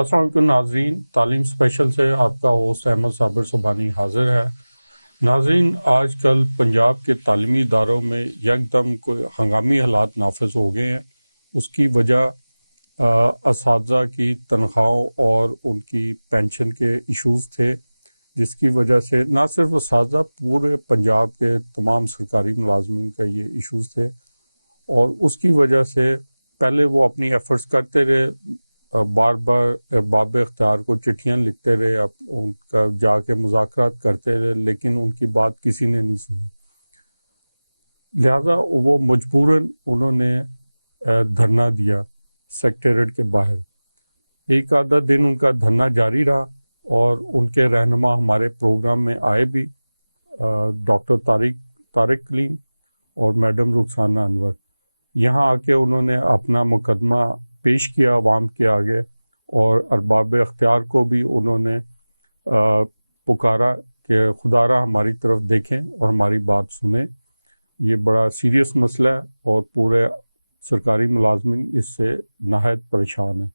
السلام علیکم ناظرین، تعلیم اسپیشل سے آپ کا ہوسٹ احمد صابر سبحانی حاضر ہے۔ ناظرین، آج کل پنجاب کے تعلیمی اداروں میں یکدم کوئی ہنگامی حالات نافذ ہو گئے ہیں۔ اس کی وجہ اساتذہ کی تنخواہوں اور ان کی پینشن کے ایشوز تھے، جس کی وجہ سے نہ صرف اساتذہ، پورے پنجاب کے تمام سرکاری ملازمین کا یہ ایشوز تھے، اور اس کی وجہ سے پہلے وہ اپنی ایفرٹس کرتے رہے، بار بار ارباب اختیار کو چٹھیاں لکھتے رہے، ان کا جا کے مذاکرات کرتے رہے، لیکن ان کی بات کسی نے نہیں سنی۔ لہذا وہ مجبوراً انہوں نے دھرنا دیا سیکریٹریٹ کے باہر۔ ایک آدھا دن ان کا دھرنا جاری رہا، اور ان کے رہنما ہمارے پروگرام میں آئے بھی، ڈاکٹر طارق کلیم اور میڈم رخسانہ انور۔ یہاں آ کے انہوں نے اپنا مقدمہ پیش کیا عوام کے آگے، اور ارباب اختیار کو بھی انہوں نے پکارا کہ خدا را ہماری طرف دیکھیں اور ہماری بات سنیں، یہ بڑا سیریس مسئلہ ہے اور پورے سرکاری ملازمین اس سے نہایت پریشان ہیں۔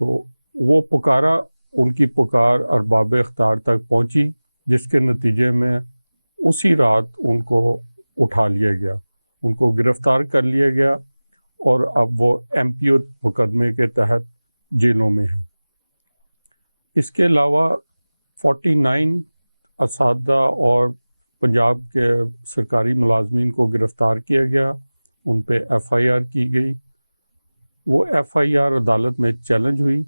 تو وہ پکارا، ان کی پکار ارباب اختیار تک پہنچی، جس کے نتیجے میں اسی رات ان کو اٹھا لیا گیا، ان کو گرفتار کر لیا گیا، اور اب وہ ایم پی او مقدمے کے تحت جیلوں میں ہیں۔ اس کے علاوہ 49 اساتذہ اور پنجاب کے سرکاری ملازمین کو گرفتار کیا گیا، ان پہ ایف آئی آر کی گئی۔ وہ ایف آئی آر عدالت میں چیلنج ہوئی،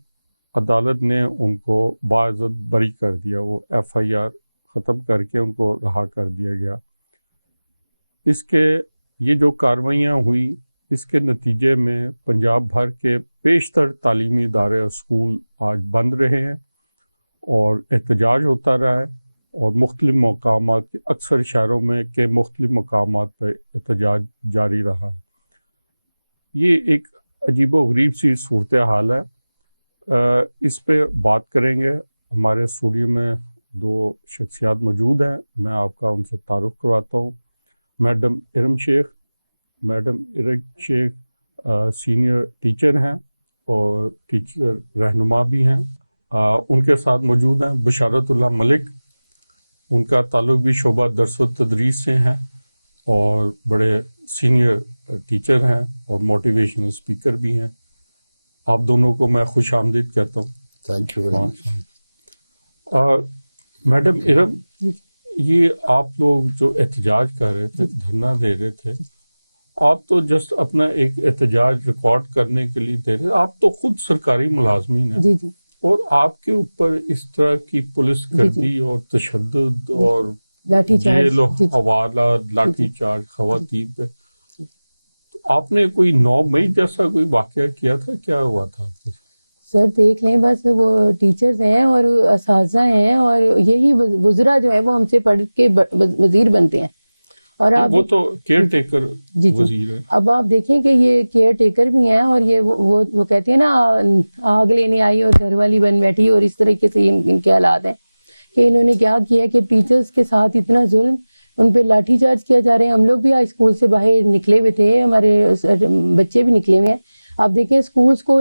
عدالت نے ان کو باعزت بری کر دیا، وہ ایف آئی آر ختم کر کے ان کو رہا کر دیا گیا۔ اس کے یہ جو کارروائیاں ہوئی، اس کے نتیجے میں پنجاب بھر کے بیشتر تعلیمی ادارے اور اسکول آج بند رہے ہیں، اور احتجاج ہوتا رہا ہے، اور مختلف مقامات کے اکثر شہروں میں کے مختلف مقامات پہ احتجاج جاری رہا ہے۔ یہ ایک عجیب و غریب سی صورتحال ہے۔ اس پہ بات کریں گے، ہمارے اسٹوڈیو میں 2 شخصیات موجود ہیں، میں آپ کا ان سے تعارف کرواتا ہوں۔ میڈم ارم شیخ سینئر ٹیچر ہیں اور ٹیچر رہنما بھی ہیں۔ ان کے ساتھ موجود ہیں بشارت اللہ ملک، ان کا تعلق بھی شعبہ درس و تدریس سے ہیں، اور بڑے سینئر ٹیچر ہیں اور موٹیویشنل اسپیکر بھی ہیں۔ آپ دونوں کو میں خوش آمدید کہتا ہوں۔ Thank you very much. Madam Iram, یہ آپ لوگ جو احتجاج کر رہے تھے، دھرنا دے رہے تھے، آپ تو جسٹ اپنا ایک احتجاج ریکارڈ کرنے کے لیے دے رہے، آپ تو خود سرکاری ملازمین ہیں، اور آپ کے اوپر اس طرح کی پولیس گردی اور تشدد اور جیل و حوالہ، لاٹھی چارج خواتین پہ، تو آپ نے کوئی 9 مئی جیسا کوئی واقعہ کیا تھا؟ کیا ہوا تھا آپ کے؟ سر دیکھ لیں، بس وہ ٹیچرز ہیں اور اساتذہ ہیں، اور یہی وزراء جو ہے وہ ہم سے پڑھ کے وزیر بنتے ہیں، اور آپ وہ تو کیئر ٹیکر وزیر ہے۔ اب آپ دیکھیں کہ یہ کیئر ٹیکر بھی ہیں، اور یہ وہ کہتے ہیں نا، آگ لینے آئی اور گھر والی بن بیٹھی، اور اس طریقے سے ان کے حالات ہیں کہ انہوں نے کیا کیا کہ ٹیچرز کے ساتھ اتنا ظلم، ان پہ لاٹھی چارج کیا جا رہے ہیں۔ ہم لوگ بھی آج اسکول سے باہر نکلے ہوئے تھے، ہمارے بچے بھی نکلے ہوئے ہیں۔ آپ دیکھیں اسکولز کو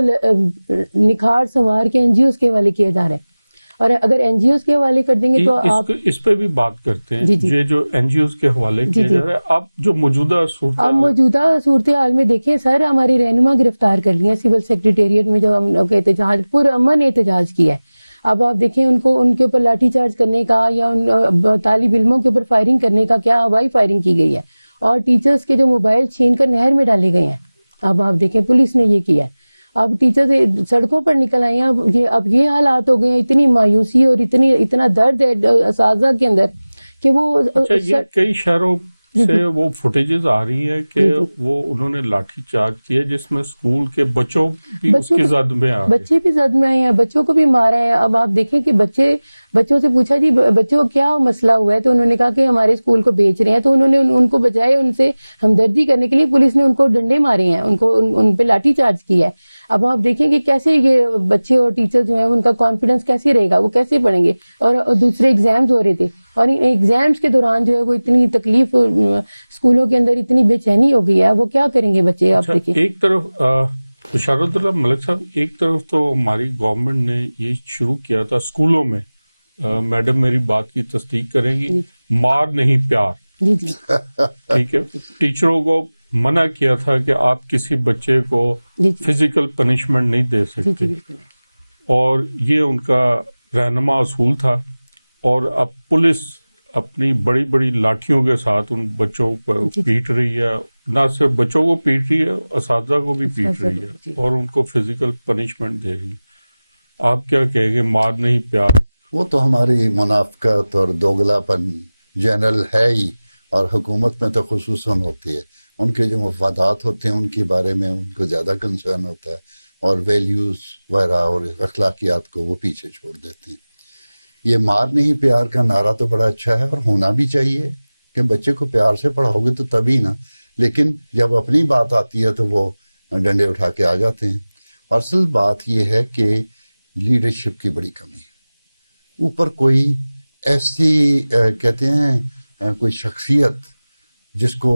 نکھار سنوار کے این جی اوز کے حوالے کیا جا رہا ہے، اور اگر این جی اوز کے حوالے کر دیں گے تو آپ اس پہ بھی بات کرتے ہیں۔ یہ جو این جی اوز کے حوالے کیا جا رہا ہے، اب جو موجودہ صورتحال میں دیکھیں سر، ہماری رہنما گرفتار کر لی ہیں سول سیکریٹریٹ میں، جو ہم لوگ احتجاج پرامن احتجاج کیا ہے۔ اب آپ دیکھیں ان کے اوپر لاٹھی چارج کرنے کا، یا ان طالب علموں کے اوپر فائرنگ کرنے کا، کیا ہوائی فائرنگ کی گئی ہے، اور ٹیچرز کے جو موبائل چھین کر نہر میں ڈالے گئے ہیں۔ اب آپ دیکھیں پولیس نے یہ کیا ہے، اب ٹیچرز سڑکوں پر نکل آئی ہیں۔ اب یہ حالات ہو گئے ہیں، اتنی مایوسی اور اتنا درد ہے اساتذہ کے اندر کہ وہ کئی شہروں سے وہ فوٹیجز آ رہی ہیں کہ وہ انہوں نے لاٹھی چارج کیا، جس میں اسکول کے بچوں بھی اس کی زد میں آئے، بچے بھی زد میں آئے ہیں، بچوں کو بھی مارا ہے۔ اب آپ دیکھیں کہ بچوں سے پوچھا جی بچوں کو کیا مسئلہ ہوا ہے، تو انہوں نے کہا کہ ہمارے اسکول کو بیچ رہے ہیں، تو انہوں نے ان کو بجائے ان سے ہمدردی کرنے کے لیے پولیس نے ان کو ڈنڈے مارے ہیں، ان پہ لاٹھی چارج کیا ہے۔ اب آپ دیکھیں کہ کیسے یہ بچے اور ٹیچر جو ہیں ان کا کانفیڈنس کیسے رہے گا، وہ کیسے پڑھیں گے، اور دوسرے ایگزامز ہو رہے تھے، اور ان ایگزامز کے دوران جو ہے وہ اتنی تکلیف، اسکولوں کے اندر اتنی بے چینی ہو گئی ہے، وہ کیا کریں گے بچے۔ آپ دیکھیں ایک طرف بشارت اللہ ملک صاحب، ایک طرف تو ہماری گورنمنٹ نے یہ شروع کیا تھا اسکولوں میں، میڈم میری بات کی تصدیق کریں گی، مار نہیں پیار، جی جی ٹھیک ہے، ٹیچروں کو منع کیا تھا کہ آپ کسی بچے کو فزیکل پنشمنٹ نہیں دے سکتے، اور یہ ان کا رہنما اصول تھا. اور اب پولیس اپنی بڑی بڑی لاٹھیوں کے ساتھ ان بچوں کو پیٹ رہی ہے، نہ صرف بچوں کو پیٹ رہی ہے، اساتذہ کو بھی پیٹ رہی ہے اور ان کو فزیکل پنشمنٹ دے رہی ہے. آپ کیا کہیں گے؟ مار نہیں پیار، وہ تو ہماری منافقت اور دوگلا پن جنرل ہے ہی، اور حکومت میں تو خصوصاً ہوتی ہے. ان کے جو مفادات ہوتے ہیں ان کے بارے میں ان کو زیادہ کنسرن ہوتا ہے، اور ویلیوز وغیرہ اور اخلاقیات کو وہ پیچھے چھوڑ دیتے ہیں. یہ مار نہیں پیار کا نعرہ تو بڑا اچھا ہے اور ہونا بھی چاہیے کہ بچے کو پیار سے پڑھاؤ گے تو تبھی نا، لیکن جب اپنی بات آتی ہے تو وہ ڈنڈے اٹھا کے آ جاتے ہیں. اور اصل بات یہ ہے کہ لیڈرشپ کی بڑی کمی ہے. اوپر کوئی ایسی کہتے ہیں کوئی شخصیت جس کو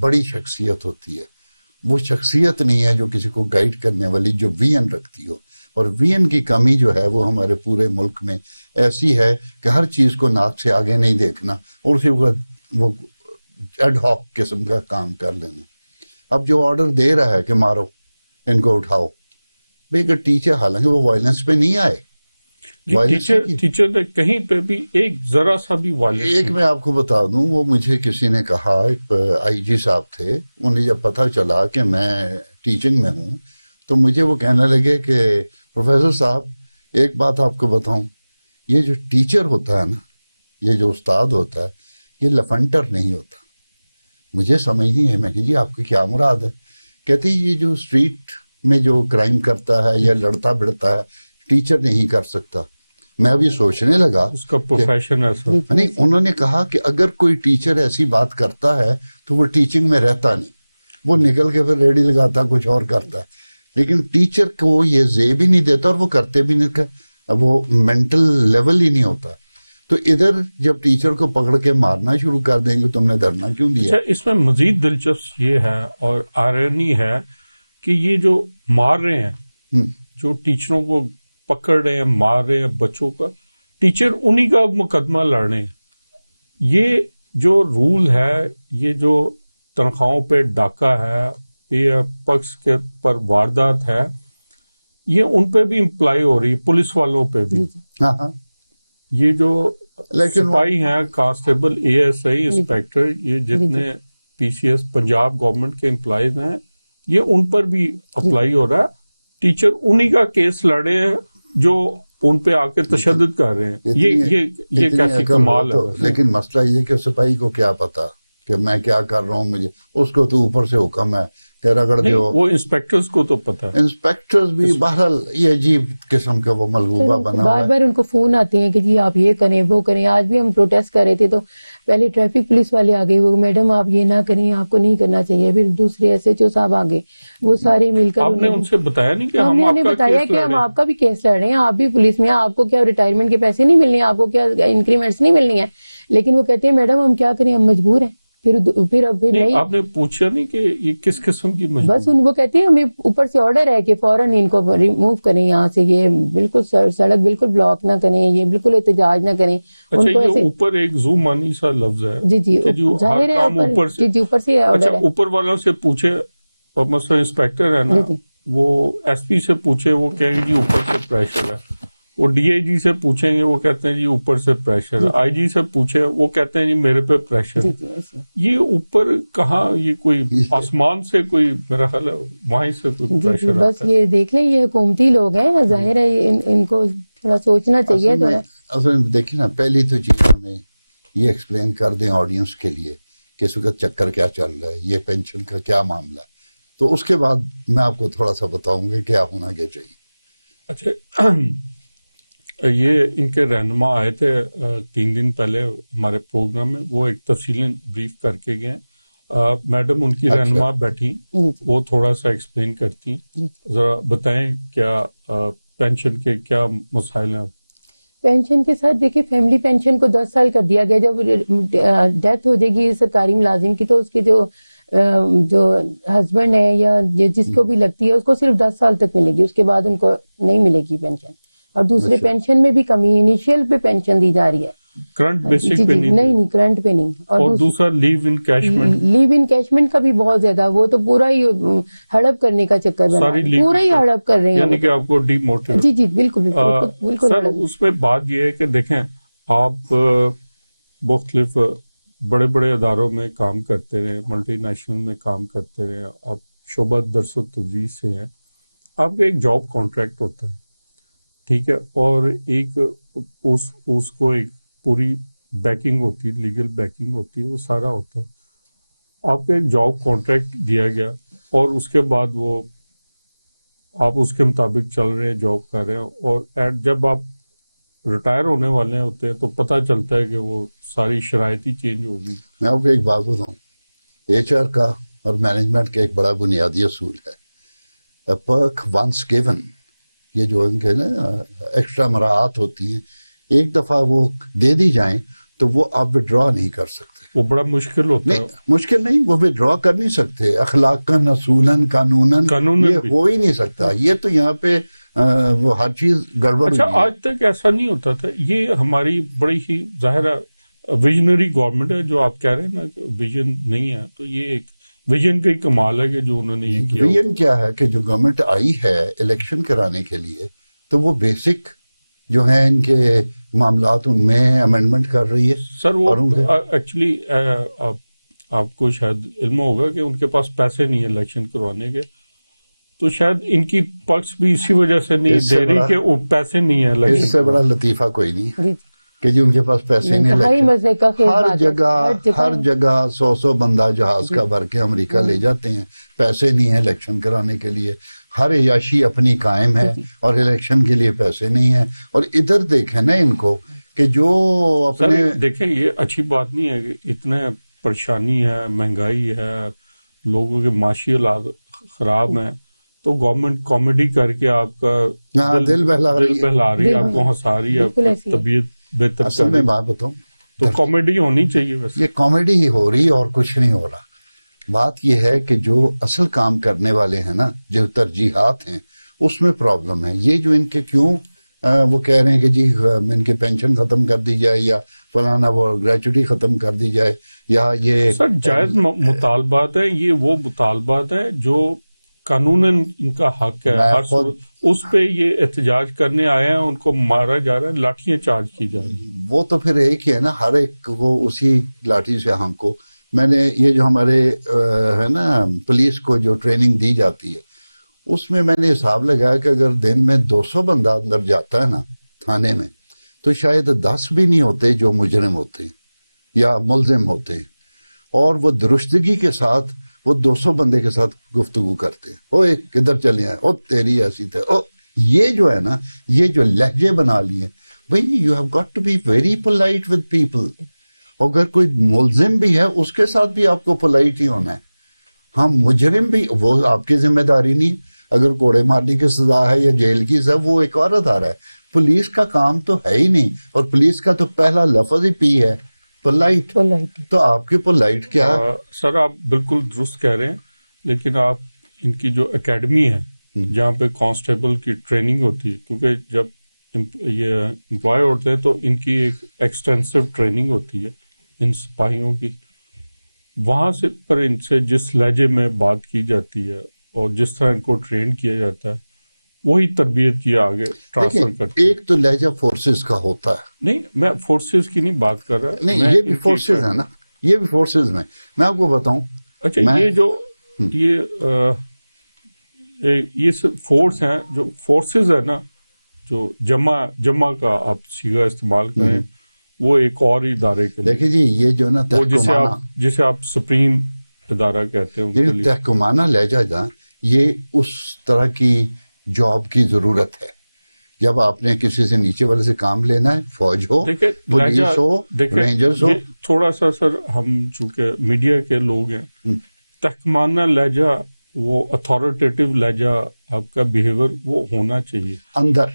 بڑی شخصیت ہوتی ہے، وہ شخصیت نہیں ہے جو کسی کو گائیڈ کرنے والی، جو ویژن رکھتی ہو. اور ویژن کی کمی جو ہے وہ ہمارے پورے ملک میں ایسی ہے کہ ہر چیز کو ناک سے آگے نہیں دیکھنا اور اسی وقت وہ ایڈ ہاک قسم کا کام کر لینا. اب جو آرڈر دے رہا ہے کہ مارو ان کو اٹھاؤ، بھائی اگر ٹیچر، حالانکہ وہ وائلنس پہ نہیں آئے، ٹیچر نے کہیں پہ بھی ایک ذرا سا بھی وائلنس. ایک میں آپ کو بتا دوں، وہ مجھے کسی نے کہا، ایک آئی جی صاحب تھے، انہیں جب پتہ چلا کہ میں ٹیچنگ میں ہوں تو مجھے وہ کہنے لگے کہ پروفیسر صاحب ایک بات آپ کو بتاؤں، یہ جو ٹیچر ہوتا ہے نا، یہ جو استاد ہوتا ہے، یہ لفنٹر نہیں ہوتا. مجھے سمجھ نہیں ہے. میں کہ جی آپ کی کیا مراد ہے؟ کہتے ہیں یہ جو اسٹریٹ میں جو کرائم کرتا ہے یا لڑتا بڑھتا ہے ٹیچر نہیں کر سکتا. میں اب یہ سوچنے لگا اس کا پروفیشن ایسا نہیں. انہوں نے کہا کہ اگر کوئی ٹیچر ایسی بات کرتا ہے تو وہ ٹیچنگ میں رہتا نہیں، وہ نکل کے پھر ریڈی لگاتا کچھ اور کرتا ہے. لیکن ٹیچر کو یہ زیب ہی نہیں دیتا اور وہ کرتے بھی نہیں، وہ مینٹل لیول ہی نہیں ہوتا. تو ادھر جب ٹیچر کو پکڑ کے مارنا شروع کر دیں گے تم نے دھرنا کیوں دیا. اس میں مزید دلچسپ یہ ہے اور آئرنی ہے کہ یہ جو مار رہے ہیں، جو ٹیچروں کو پکڑ رہے ہیں، مار رہے ہیں بچوں کا، ٹیچر انہی کا مقدمہ لڑ رہے ہیں. یہ جو رول ہے، یہ جو تنخواہوں پہ ڈاکہ ہے، یہ پکس کے پر واردات ہے، یہ ان پہ بھی امپلائی ہو رہی ہے، پولیس والوں پہ بھی. یہ جو سپاہی ہیں، constable, A S I, inspector, یہ جتنے پی سی ایس پنجاب گورنمنٹ کے امپلائیز ہیں، یہ ان پر بھی اپلائی ہو رہا ہے. ٹیچر انہی کا کیس لڑے ہیں جو ان پہ آ کے تشدد کر رہے ہیں. یہ کیسی کمال ہے. لیکن مسئلہ یہ کہ سپاہی کو کیا پتا کہ میں کیا کر رہا ہوں، مجھے اس کو تو اوپر سے حکم ہے کہ رگڑ دو. وہ انسپیکٹرز کو تو پتا ہے. انسپیکٹرز بھی بہرحال یہ عجیب قسم کا وہ ملغوبہ بنا ہوا ہے. بار بار ان کو فون آتے ہیں کہ جی آپ یہ کریں وہ کریں. آج بھی ہم پروٹیسٹ کر رہے تھے تو پہلے ٹریفک پولیس والے آگے، وہ میڈم آپ یہ نہ کریں، آپ کو نہیں کرنا چاہیے. پھر دوسرے ایس ایچ او صاحب آگے، وہ سارے مل کر آپ نے ان سے بتایا نہیں کہ ہم نے انہیں بتایا کہ ہم آپ کا بھی کیس لڑ رہے ہیں، آپ بھی پولیس میں، آپ کو کیا ریٹائرمنٹ کے پیسے نہیں ملنے ہیں، آپ کو کیا انکریمنٹس نہیں ملنی ہیں. لیکن وہ کہتے ہیں میڈم ہم کیا کریں، ہم مجبور ہیں. پھر نہیں. آپ نے پوچھا نہیں کہ یہ کس قسم کی مجبوری؟ بس وہ کہتے ہیں ہمیں اوپر سے آرڈر ہے کہ فوراً ان کو ریموو کریں یہاں سے، یہ بالکل سڑک بالکل بلاک نہ کریں، یہ بالکل احتجاج نہ کریں. اچھا، یہ اوپر ایک زومانی سا لفظ ہے. جی جی ظاہر ہے اوپر سے آرڈر ہے. اوپر والوں سے پوچھے، مثلا انسپیکٹر ہے نا، وہ ایس پی سے پوچھے، وہ کہیں گے جی اوپر سے پریشر ہے. وہ ڈی آئی جی سے پوچھیں گے، وہ کہتے ہیں جی اوپر سے پریشر ہے. آئی جی سے پوچھے، وہ کہتے ہیں جی میرے پہ پریشر ہے. یہ اوپر کہاں، یہ کوئی آسمان سے کوئی، میرا خیال ہے وہیں سے کوئی پریشر آتا ہے. بس یہ دیکھ لیں، یہ حکومتی لوگ ہیں، ظاہر ہے ان کو تھوڑا سوچنا چاہیے. اصل میں دیکھیں نا، پہلی تو چیز ہمیں یہ ایکسپلین کر دیں آڈینس کے لیے کہ اس وقت چکر کیا چل رہا ہے، یہ پینشن کا کیا معاملہ ہے. تو اس کے بعد میں آپ کو تھوڑا سا بتاؤں گا کیا ہونا کیا چاہیے. اچھا، یہ ان کے رہنما آئے تھے 3 دن پہلے ہمارے پروگرام میں، وہ ایک تفصیلاً بریف کر کے گئے. میڈم ان کی رہنما بیٹھی، وہ تھوڑا سا ایکسپلین کرتی. ذرا بتائیں کیا پینشن کے کیا مسائل ہیں. پینشن کے ساتھ دیکھیں، فیملی پینشن کو 10 سال کر دیا گیا. جب ڈیتھ ہو جائے گی سرکاری ملازم کی تو اس کے جو جو ہسبینڈ ہے یا جس کو بھی لگتی ہے اس کو صرف 10 سال تک ملے گی, اس کے بعد ان کو نہیں ملے گی پینشن. اور دوسرے پینشن میں بھی کمی, انیشیل پہ پینشن دی جا رہی ہے, کرنٹ بیسک پہ نہیں کرنٹ پہ نہیں. اور دوسرا لیو ان کیشمنٹ کا بھی بہت زیادہ, وہ تو پورا ہی ہڑپ کرنے کا چکر بنا, پورا ہی ہڑپ کر رہے ہیں, یعنی کہ آپ کو ڈی موٹیو. جی بالکل بالکل. سر اس میں بات یہ ہے کہ دیکھیں آپ مختلف بڑے بڑے اداروں میں کام کرتے رہے, ملٹی نیشنل میں کام کرتے رہے, آپ شعبہ درس و تدریس سے ہیں, آپ کا ایک جاب کانٹریکٹ ہوتا ہے, ٹھیک ہے, اور ایک اس کو ایک پوری بیکنگ ہوتی ہے, لیگل بیکنگ ہوتی ہے, وہ سارا ہوتا ہے. آپ کا ایک جاب کانٹریکٹ دیا گیا اور اس کے بعد وہ آپ اس کے مطابق چل رہے ہیں, جاب کر رہے ہیں, اور جب آپ ریٹائر ہونے والے ہوتے ہیں تو پتہ چلتا ہے کہ وہ ساری شرائط ہی چینج ہوگی. میں آپ کو ایک بات بتاؤں, ایچ آر کا اور مینجمنٹ کا ایک بڑا بنیادی اصول ہے, پرک ونس گیون. یہ جو ان کے نا ایکسٹرا مراعات ہوتی ہیں, ایک دفعہ وہ دے دی جائیں تو وہ آپ وڈرا نہیں کر سکتے. وہ بڑا مشکل ہوتا ہے. مشکل نہیں, وہ وڈرا کر نہیں سکتے, اخلاقاً اصولاً قانوناً یہ ہو ہی نہیں سکتا. یہ تو یہاں پہ وہ ہر چیز گڑبڑ. اچھا, آج تک ایسا نہیں ہوتا تھا. یہ ہماری بڑی ہی ظاہر ویژنری گورنمنٹ ہے جو آپ کہہ رہے ہیں نا کہ ویژن نہیں ہے, تو یہ ایک ویژن کا ہی کمال ہے کہ جو انہوں نے یہ کیا. ویژن کیا ہے کہ جو گورنمنٹ آئی ہے الیکشن کرانے کے لیے, تو وہ بیسک جو ہیں ان کے معاملات ان میں امینڈمنٹ کر رہی ہے. سر وہ ایکچولی آپ کو شاید علم ہوگا کہ ان کے پاس پیسے نہیں ہیں الیکشن کروانے کے, تو شاید ان کی پکس بھی اسی وجہ سے نہیں دے رہی کہ وہ پیسے نہیں ہیں الیکشن. اس سے بڑا لطیفہ کوئی نہیں کہ جی ان کے پاس پیسے نہیں. ہر جگہ 100 بندہ جہاز کا بھر کے امریکہ لے جاتے ہیں, پیسے نہیں ہیں الیکشن کرانے کے لیے. ہر عیاشی اپنی قائم ہے اور الیکشن کے لیے پیسے نہیں ہیں. اور ادھر دیکھیں نا ان کو کہ جو اپنے دیکھیں, یہ اچھی بات نہیں ہے کہ اتنے پریشانی ہے, مہنگائی ہے, لوگوں کے معاشی حالات خراب ہیں, تو گورنمنٹ کامیڈی کر کے آپ کا دل بہلا رہی ہے, آپ کو ہنسا رہی ہے, آپ کی طبیعت بہتر. اصل میں بات بتاؤں تو کامیڈی ہونی چاہیے. ویسے یہ کامیڈی ہی ہو رہی اور کچھ نہیں ہو رہا. بات یہ ہے کہ جو اصل کام کرنے والے ہیں نا, جو ترجیحات ہیں, اس میں پرابلم ہے. یہ جو ان کے کیوں وہ کہہ رہے ہیں کہ جی ان کے پینشن ختم کر دی جائے یا فلانا وہ گریچوٹی ختم کر دی جائے, یا یہ سر جائز مطالبات ہیں. یہ وہ مطالبات ہیں جو قانوناً ان کا حق ہے, اس پہ یہ احتجاج کرنے آئے ہیں, ان کو مارا جا رہا ہے, لاٹھیاں چارج کی جا رہی ہیں. وہ تو پھر ایک ہی ہے نا, ہر ایک کو اسی لاٹھی سے ہانکو. میں نے یہ جو ہمارے ہے نا پولیس کو جو ٹریننگ دی جاتی ہے, اس میں نے حساب لگایا کہ اگر دن میں 200 بندہ اندر جاتا ہے نا تھانے میں, تو شاید 10 بھی نہیں ہوتے جو مجرم ہوتے ہیں یا ملزم ہوتے ہیں, اور وہ درستگی کے ساتھ وہ 200 بندے کے ساتھ گفتگو کرتے ہیں. او ایک کدھر چلے ہیں, او تیری ایسی تھے, او یہ جو ہے نا, یہ جو لہجے بنا لیے بھائی, you have got to be very polite with people. اگر کوئی ملزم بھی ہے اس کے ساتھ بھی آپ کو پولائٹ ہی ہونا ہے. ہاں مجرم بھی وہ آپ کی ذمہ داری نہیں, اگر کوڑے مارنے کی سزا ہے یا جیل کی سزا, وہ ایک اور ادارہ ہے. پولیس کا کام تو ہے ہی نہیں, اور پولیس کا تو پہلا لفظ ہی پی ہے, پولائٹ. تو آپ کی پولائٹ کیا ہے؟ سر آپ بالکل درست کہہ رہے ہیں, لیکن آپ ان کی جو اکیڈمی ہے جہاں پہ کانسٹیبل کی ٹریننگ ہوتی ہے, کیونکہ جب یہ امپلائی ہوتے ہیں تو ان کی ایک ایکسٹینسو ٹریننگ ہوتی ہے ان سپاہیوں کی, وہاں سے پر ان سے جس لہجے میں بات کی جاتی ہے اور جس طرح ان کو ٹرین کیا جاتا ہے, وہی تربیت کی آگے ٹرانسفر کرتی ہے. ایک تو لہجہ فورسز کا ہوتا ہے. نہیں, میں فورسز کی نہیں بات کر رہا, نہیں یہ بھی فورسز ہے نا, یہ بھی فورسز میں آپ کو بتاؤں. اچھا یہ جو یہ فورس ہیں, جو فورسز ہے نا, جو جمع کا آپ سیگا استعمال کریں, وہ ایک اور ادارے کے لیے. دیکھیں جی یہ جو نا جسے آپ سپریم ادارہ کہتے ہیں, یہ تحکمانہ لہجہ جہاں, یہ اس طرح کی جاب کی ضرورت ہے. جب آپ نے کسی سے نیچے والے سے کام لینا ہے, فوج ہو, پولیس ہو, رینجرز ہو. تھوڑا سا سر ہم چونکہ میڈیا کے لوگ ہیں, تحکمانہ لہجہ, وہ اتھارٹیٹیو لہجہ آپ کا بیہیویئر وہ ہونا چاہیے اندر,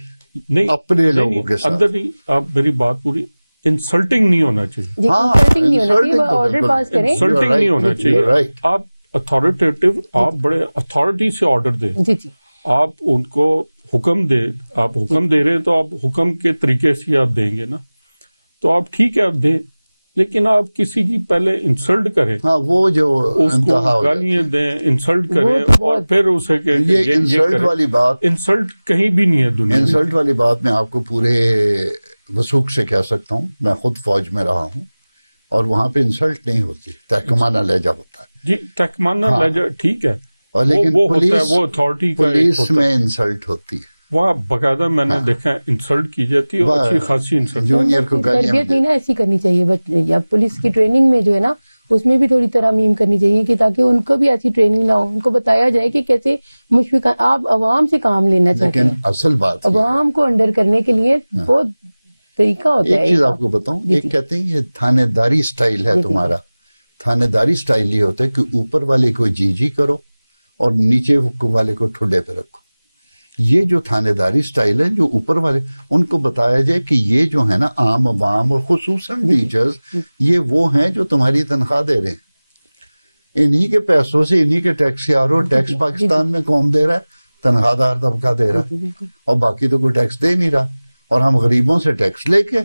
نہیں اپنے لوگوں کے ساتھ. اندر نہیں, آپ میری بات پوری, انسلٹنگ نہیں ہونا چاہیے. انسلٹنگ نہیں ہونا چاہیے, آرڈر پاس کریں, انسلٹنگ نہیں ہونا چاہیے. آپ اتھارٹیٹیو، آپ بڑے اتھارٹی سے آرڈر دیں. جی جی آپ ان کو حکم دے، آپ حکم دے رہے ہیں تو آپ حکم کے طریقے سے آپ دیں گے نا. تو آپ ٹھیک ہے آپ دیں، لیکن آپ کسی کی پہلے انسلٹ کریں، ہاں وہ جو اس کو انتہا ہو گالیاں دیں، انسلٹ کریں، وہ اور پھر اسے کہ یہ انسلٹ والی بات، انسلٹ کہیں بھی نہیں ہے دنیا میں. انسلٹ والی بات میں آپ کو پورے وثوق سے کہہ سکتا ہوں. میں خود فوج میں رہا ہوں اور وہاں پہ انسلٹ نہیں ہوتی، تحکمانہ لہجہ ہوتا ہے. جی تحکمانہ لہجہ ٹھیک ہے، اور لیکن وہ ہوتا ہے، وہ اتھارٹی کا پولیس میں انسلٹ ہوتی ہے. وہاں باقاعدہ میں نے دیکھا انسلٹ کی جاتی ہے، اور اچھی خاصی انسلٹ. جونیئر کو تربیت نہیں نا ایسی کرنی چاہیے. یا پولیس کی ٹریننگ میں جو ہے نا اس میں بھی تھوڑی ترامیم کرنی چاہیے کہ تاکہ ان کو بھی ایسی ٹریننگ نہ ہو، ان کو بتایا جائے کہ کیسے مشفق آپ عوام سے کام لینا چاہتے ہیں. لیکن اصل بات عوام کو انڈر کرنے کے لیے بہت طریقہ ہوتا ہے. ایک چیز آپ کو بتاؤں، ایک کہتے ہیں یہ تھانے داری سٹائل ہے تمہارا. تھانے داری سٹائل یہ ہوتا ہے کہ اوپر والے کو جی کرو اور نیچے والے کو ٹھڈے پہ رکھو. یہ جو تھانے داری سٹائل ہے، جو اوپر والے ان کو بتایا جائے کہ یہ جو ہے نا عام عوام اور خصوصاً ٹیچرز، یہ وہ ہیں جو تمہاری تنخواہ دے رہے ہیں، انہی کے پیسوں سے، انہی کے ٹیکس سے. اور ٹیکس پاکستان میں کون دے رہا ہے؟ تنخواہ دار طبقہ دے رہا ہے، اور باقی تو کوئی ٹیکس دے نہیں رہا. اور ہم غریبوں سے ٹیکس لے کے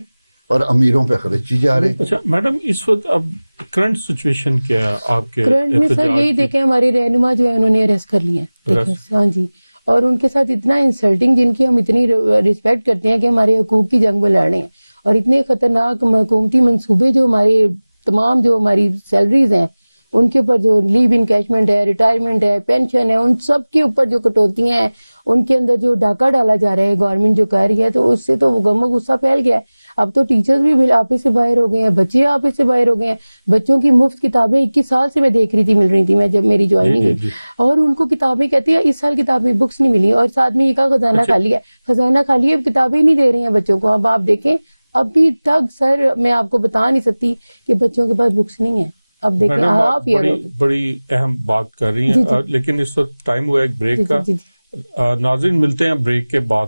اور امیروں پہ خرچی جا رہے ہیں. اچھا میڈم، اس وقت اب کرنٹ سچویشن کیا ہے آپ کے؟ کرنٹ میں سر یہی دیکھیں، ہمارے رہنما جو ہے انہوں نے اریسٹ کر لیے ہیں. ہاں جی، اور ان کے ساتھ اتنا انسلٹنگ، جن کی ہم اتنی رسپیکٹ کرتے ہیں کہ ہمارے حقوق کی جنگ میں لڑ رہے ہیں، اور اتنے خطرناک حکومتی منصوبے جو ہمارے تمام جو ہماری سیلریز ہیں ان کے اوپر، جو لیو انکیشمنٹ ہے، ریٹائرمنٹ ہے، پینشن ہے، ان سب کے اوپر جو کٹوتی ہیں، ان کے اندر جو ڈاکہ ڈالا جا رہا ہے گورنمنٹ جو کر رہی ہے، تو اس سے تو غم و غصہ پھیل گیا ہے. اب تو ٹیچرز بھی آپس سے باہر ہو گئے ہیں، بچے آپس سے باہر ہو گئے ہیں. بچوں کی مفت کتابیں 21 سال سے میں دیکھ رہی تھی، مل رہی تھی میں جب میری جوائننگ ہوئی، اور ان کو کتابیں کہتی ہیں اس سال کتابیں بکس نہیں ملی، اور ساتھ میں یہ کہا خزانہ خالی ہے. خزانہ خالی ہے، کتابیں نہیں دے رہے ہیں بچوں کو. اب آپ دیکھیں ابھی تک سر میں آپ کو بتا نہیں سکتی کہ بچوں کے پاس بکس نہیں ہیں. اب دیکھیں آپ بڑی اہم بات کر رہی ہیں، لیکن اس وقت ٹائم ہوا ایک بریک کا. ناظرین ملتے ہیں بریک کے بعد.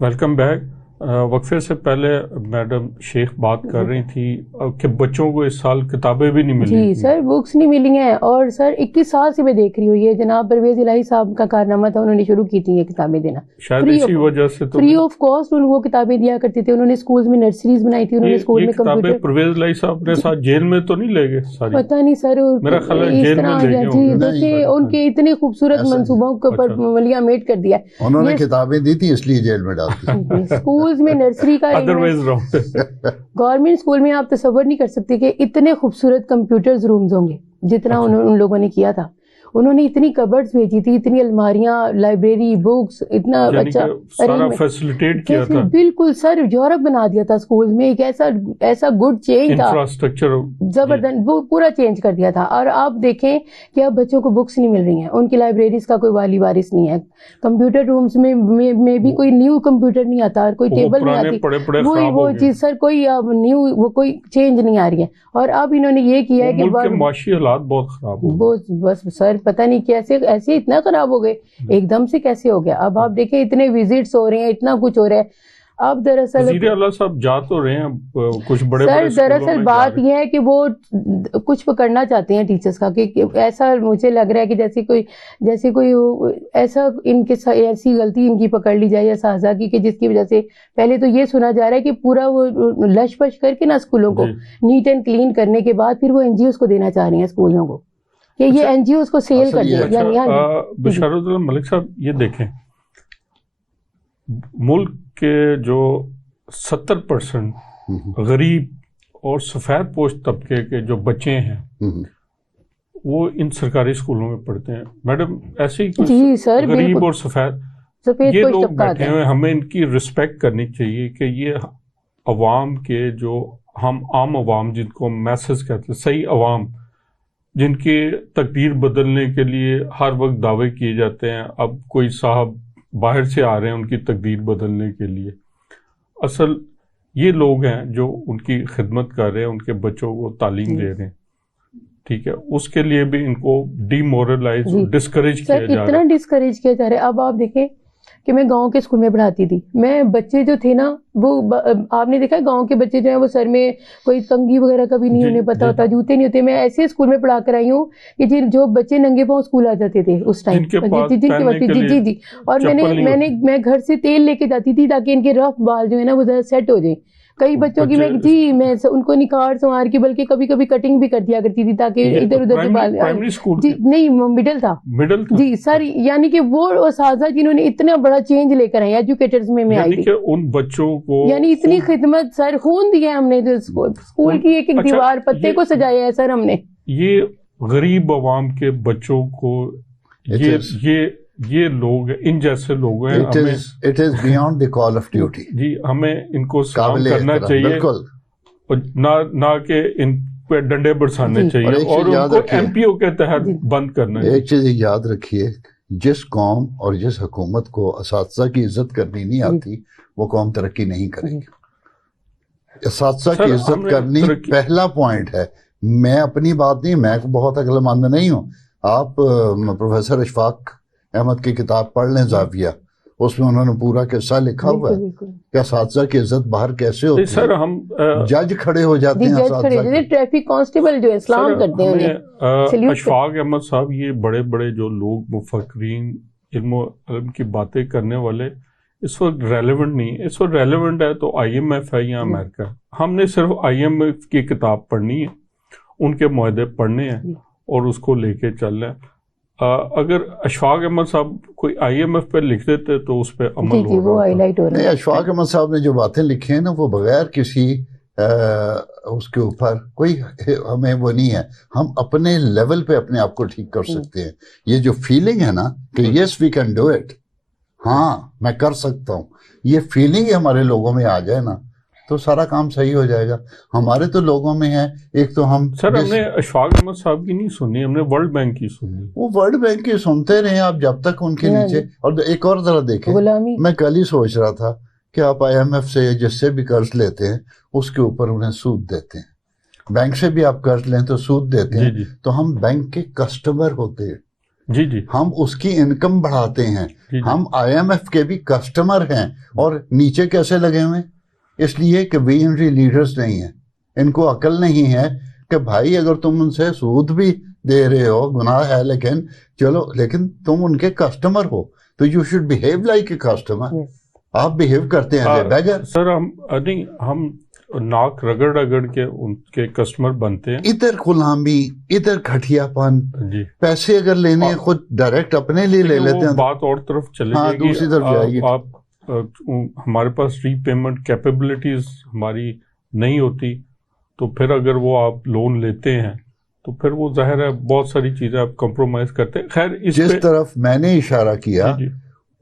Welcome back. وقفے سے پہلے میڈم شیخ بات کر رہی تھی کہ بچوں کو اس سال کتابیں بھی نہیں ملی. جی سر، بکس نہیں ملی ہیں. اور سر 21 سال سے میں دیکھ رہی ہوں، یہ جناب پرویز الہی صاحب کا کارنامہ تھا، انہوں نے شروع کی تھی یہ کتابیں دینا شاید اسی وجہ سے. تو فری آف کاسٹ ان کو کتابیں دیا کرتے تھے. انہوں نے اسکولز میں نرسریز بنائی تھی، انہوں نے اسکول میں کمپیوٹر. پرویز الہی صاحب نے ساتھ جیل میں تو نہیں لے گئے ساری؟ پتہ نہیں سر، میرا خیال ہے جیل میں لے گئے. جی دیکھیں ان کے اتنے خوبصورت منصوبوں کے اوپر ملیا میٹ کر دیا. انہوں نے کتابیں دی تھی اس لیے جیل میں ڈال دی. اسکولز میں نرسری کا گورنمنٹ اسکول میں آپ تصور نہیں کر سکتے کہ اتنے خوبصورت کمپیوٹرز رومز ہوں گے جتنا ان لوگوں نے کیا تھا. انہوں نے اتنی کبرڈز بھیجی تھی، اتنی الماریاں، لائبریری، بکس، اتنا اچھا سارا فیسیلیٹیٹ کیا تھا. بالکل سر، یورپ بنا دیا تھا اسکول میں. ایک ایسا گڈ چینج تھا، انفراسٹرکچر زبردست، وہ پورا چینج کر دیا تھا. اور آپ دیکھیں کہ اب بچوں کو بکس نہیں مل رہی ہیں، ان کی لائبریریز کا کوئی والی وارث نہیں ہے. کمپیوٹر رومز میں بھی کوئی نیو کمپیوٹر نہیں آتا اور کوئی ٹیبل نہیں آتی. وہ چیز سر کوئی اب نیو وہ کوئی چینج نہیں آ رہی ہے. اور اب انہوں نے یہ کیا ہے کہ معاشی حالات بہت خراب ہو گئے. بس سر پتہ نہیں کیسے ایسے اتنا خراب ہو گئے ایک دم سے، کیسے ہو گیا. اب آپ دیکھیں اتنے وزٹس ہو رہے ہیں، اتنا کچھ ہو رہا ہے. اب دراصل وزیر اعلیٰ صاحب جا تو رہے ہیں کچھ بڑے سر، دراصل بات یہ ہے کہ وہ کچھ پکڑنا چاہتے ہیں ٹیچرز کا، کہ ایسا مجھے لگ رہا ہے کہ جیسے کوئی ایسا ان کے ایسی غلطی ان کی پکڑ لی جائے یا سازا کی، کہ جس کی وجہ سے پہلے تو یہ سنا جا رہا ہے کہ پورا وہ لش پش کر کے نا اسکولوں کو نیٹ اینڈ کلین کرنے کے بعد پھر وہ این جی اوز کو دینا چاہ رہے ہیں اسکولوں کو، کہ یہ این جی اوز کو سیل کر دیں. یعنی بشارت اللہ ملک صاحب یہ دیکھیں، ملک کے جو 70% غریب اور سفید پوش طبقے کے جو بچے ہیں وہ ان سرکاری اسکولوں میں پڑھتے ہیں میڈم. ایسے ہی جی سر غریب اور سفید یہ لوگ بیٹھے ہوئے, ہمیں ان کی رسپیکٹ کرنی چاہیے کہ یہ عوام کے جو ہم عام عوام جن کو میسز کہتے ہیں, صحیح عوام جن کی تقدیر بدلنے کے لیے ہر وقت دعوے کیے جاتے ہیں, اب کوئی صاحب باہر سے آ رہے ہیں ان کی تقدیر بدلنے کے لیے, اصل یہ لوگ ہیں جو ان کی خدمت کر رہے ہیں, ان کے بچوں کو تعلیم دے رہے ہیں, ٹھیک ہے, اس کے لیے بھی ان کو ڈی مورلائز ڈسکریج کیا جا رہا ہے. اتنا ڈسکریج کیا جا رہا ہے. اب آپ دیکھیں کہ میں گاؤں کے اسکول میں پڑھاتی تھی, میں بچے جو تھے نا وہ آپ نے دیکھا گاؤں کے بچے جو ہیں وہ سر میں کوئی کنگھی وغیرہ کا بھی نہیں انہیں پتا ہوتا, جوتے نہیں ہوتے. میں ایسے اسکول میں پڑھا کر آئی ہوں کہ جو بچے ننگے پاؤں اسکول آ جاتے تھے اس ٹائم, جی. اور میں گھر سے تیل لے کے جاتی تھی تاکہ ان کے رف بال جو ہے نا وہ ذرا سیٹ ہو جائیں. کئی بچوں کی میں ان کو نکھار سنوار کے بلکہ کبھی کبھی کٹنگ بھی کر دیا کرتی تھی تاکہ ادھر ادھر کے بال. جی نہیں مڈل تھا جی سر, یعنی کہ وہ اساتذہ جنہوں نے اتنا بڑا چینج لے کر آئے ایجوکیٹرز میں آئی تھی, ان بچوں کو یعنی اتنی خدمت سر, خون دیا ہم نے اسکول کی ایک دیوار پتے کو سجایا ہے سر ہم نے. یہ غریب عوام کے بچوں کو یہ لوگ ان جیسے لوگ ہیں, it is beyond the call of duty. جی ہمیں ان کو سلام کرنا چاہیے, نہ کہ ان پہ ڈنڈے برسانے چاہیے, اور ان کو ایم پی او کے تحت بند کرنا چاہیے. ایک چیز یاد رکھیے, جس قوم اور جس حکومت کو اساتذہ کی عزت کرنی نہیں آتی وہ قوم ترقی نہیں کرے گی. اساتذہ کی عزت کرنی پہلا پوائنٹ ہے. میں اپنی بات نہیں, میں بہت عقل مند نہیں ہوں. آپ پروفیسر اشفاق احمد کی کتاب پڑھ لیں زاویہ, اس میں انہوں نے پورا قصہ لکھا ہوا ہے کہ اساتذہ کی عزت باہر کیسے ہوتی ہے. سر ہم جج کھڑے ہو جاتے ہیں, ٹریفک کانسٹیبل جو اسلام کرتے ہیں. اشفاق احمد صاحب یہ بڑے بڑے جو لوگ مفکرین علم کی باتیں کرنے والے اس وقت ریلیونٹ نہیں. اس وقت ریلیونٹ ہے تو آئی ایم ایف ہے یا امریکہ. ہم نے صرف آئی ایم ایف کی کتاب پڑھنی ہے, ان کے معاہدے پڑھنے ہیں اور اس کو لے کے چل رہے ہیں. اگر اشفاق احمد صاحب کوئی آئی ایم ایف پہ لکھ دیتے تو اس پہ عمل ہو رہا ہے. اشفاق احمد صاحب نے جو باتیں لکھی ہیں نا وہ بغیر کسی اس کے اوپر کوئی ہمیں وہ نہیں ہے. ہم اپنے لیول پہ اپنے آپ کو ٹھیک کر سکتے ہیں. یہ جو فیلنگ ہے نا کہ یس وی کین ڈو اٹ, ہاں میں کر سکتا ہوں, یہ فیلنگ ہمارے لوگوں میں آ جائے نا تو سارا کام صحیح ہو جائے گا. ہمارے تو لوگوں میں ہے ایک تو ہم نے اشفاق احمد صاحب کی نہیں سنی, ہم نے ورلڈ بینک کی سنی. وہ ورلڈ بینک کی سنتے رہے آپ جب تک ان کے نیچے. اور ایک اور ذرا دیکھیں, میں کل ہی سوچ رہا تھا کہ آپ آئی ایم ایف سے جس سے بھی قرض لیتے ہیں اس کے اوپر انہیں سود دیتے ہیں. بینک سے بھی آپ قرض لیں تو سود دیتے ہیں, تو ہم بینک کے کسٹمر ہوتے ہیں. جی ہم اس کی انکم بڑھاتے ہیں. ہم آئی ایم ایف کے بھی کسٹمر ہیں. اور نیچے کیسے لگے ہوئے؟ اس لیے کہ ویژنری لیڈرز نہیں ہیں, ان کو عقل نہیں ہے کہ بھائی اگر تم ان سے سود بھی دے رہے ہو گناہ ہے, لیکن چلو لیکن تم ان کے کسٹمر ہو تو you should behave like a customer. آپ بہیو کرتے ہیں بیگر. سر ہم ناک رگڑ رگڑ کے ان کے کسٹمر بنتے ہیں. ادھر غلامی, ادھر گھٹیا پن, پیسے اگر لینے خود ڈائریکٹ اپنے لیے لے لیتے ہیں. بات اور طرف چلے گی, دوسری طرف جائے گی. آپ ہمارے پاس ری پیمنٹ کیپیبلٹیز ہماری نہیں ہوتی تو پھر اگر وہ آپ لون لیتے ہیں تو پھر وہ ظاہر ہے بہت ساری چیزیں آپ کمپرومائز کرتے ہیں. خیر جس طرف میں نے اشارہ کیا